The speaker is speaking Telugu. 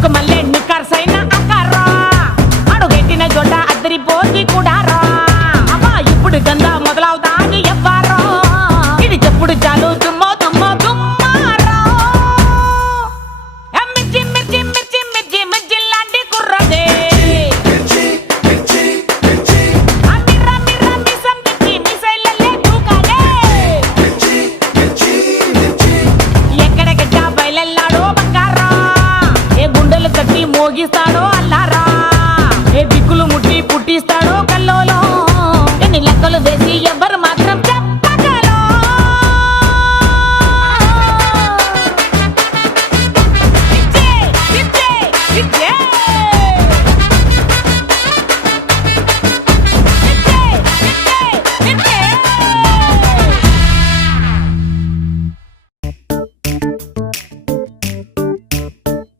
ఒక మల్లె నిక్కర్సైన అక్కారా అడుగెట్టిన జొడ్డ అద్దరిపోతి కూడా రా అమ్మా ఇప్పుడు గంధ మొదలవుతాది ఎవ్వారో ఇది చెప్పుడు చాలు దుమ్మో దుమ్మో దుమ్మారో మిర్చి మిర్చి మిర్చి మిర్చి మిర్చి లాంటి కుర్రదే అమ్మిర్రా మిర్రా మిసం తెచ్చి మిసైలల్లే దూకాలే ఎక్కడెక్కడ బయలెల్లాడో బంగారా ఏ గుండెలు కట్టి మోగిస్తాడో అల్లారా ఏ దిక్కులు ముట్టి పుట్టిస్తాడో కల్లోలో ఎన్ని లెక్కలు వేసి ఎవ్వరు